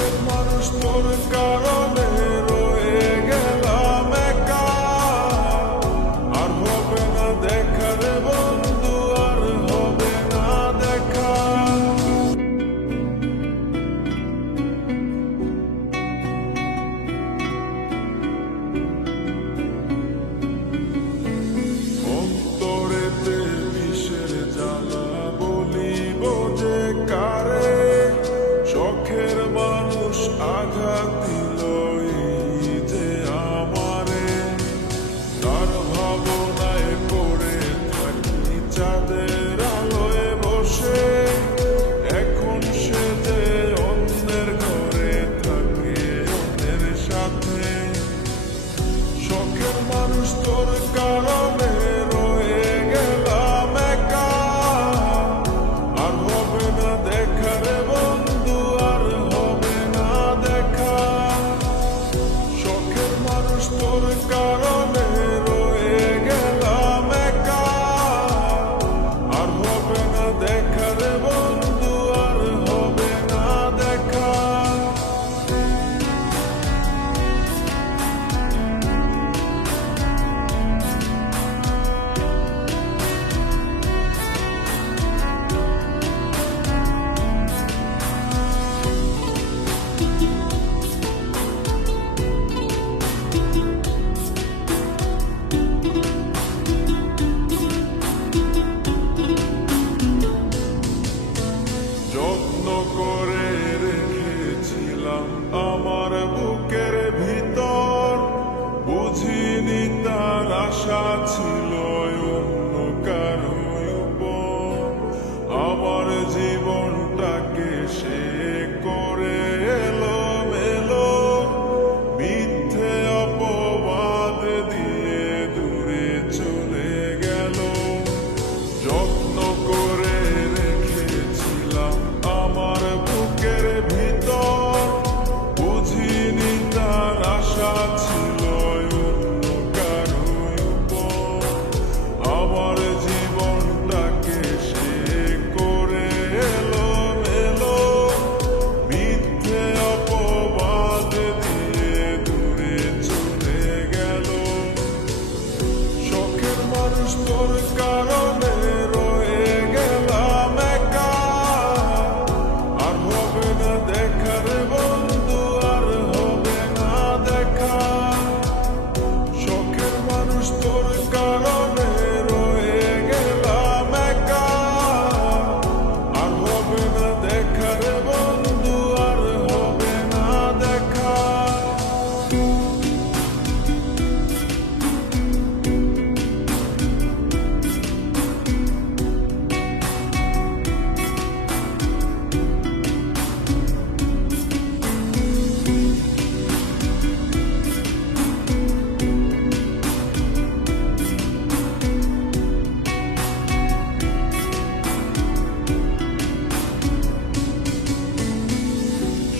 শখের মানুষ তোর কারণে রয়ে গেলাম একা। আর হবে না দেখা রে বন্ধু, আর হবে না দেখা। অন্তরেতে বিষের জ্বালা বলিব যে কারে, শখের মানুষ আঘাত দিল এই যে আমারে। তার ভাবনায় পড়ে থাকি চাঁদের আলোয় বসে, এখন সে যে অন্যের ঘরে থাকে অন্যের সাথে। শখের মানুষ তোর কারণে রয়ে গেলাম একা। আর হবে না দেখা রে বন্ধু, আর হবে না দেখা। শখের মানুষ তোর কারণে রয়ে গেলাম একা। আর হবে না দেখা রে বন্ধু, আর হবে না দেখা। যত্ন করে রেখেছিলাম আমার বুকের ভিতর, বুঝিনি তার আশা ছিল অন্য কারো উপর। আমার জীবনটাকে সে করে এলোমেলো, মিথ্যে অপবাদ দিয়ে দূরে চলে গেল। যত্ন করে রেখেছিলাম আমার বুকের ভিতর, বুঝিনি তার আশা ছিল অন্য কারো উপর। আমার জীবনটাকে সে করে এলোমেলো, মিথ্যে অপবাদ দিয়ে দূরে চলে গেল। শখের মানুষ তোর কারণে রয়ে গেলাম একা। আর হবে না দেখা রে বন্ধু, আর হবে না দেখা। শখের মানুষ তোর কারণে রয়ে গেলাম একা। আর হবে না দেখা রে বন্ধু, আর হবে না দেখা।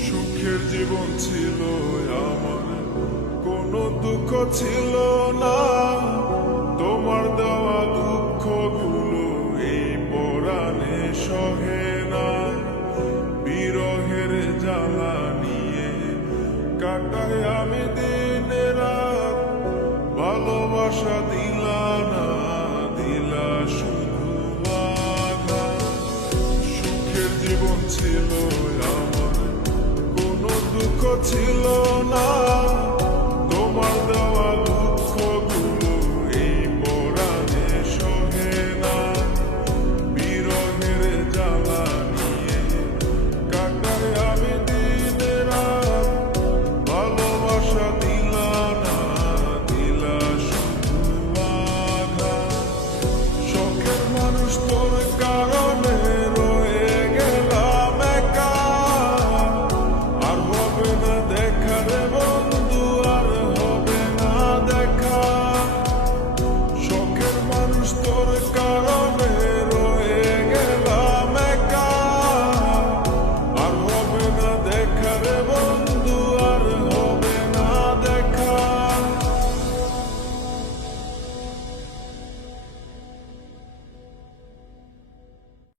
সুখের জীবন ছিল আমার, কোনো দুঃখ ছিল না। তোমার দেওয়া দুঃখগুলো এই পরাণে সহে না। বিরহের জ্বালা নিয়ে কাটাই আমি দিন রাত, ভালোবাসা দিলা না, দিলা শুধু আঘাত। সুখের জীবন ছিল আমার, কোনো দুঃখ ছিল না।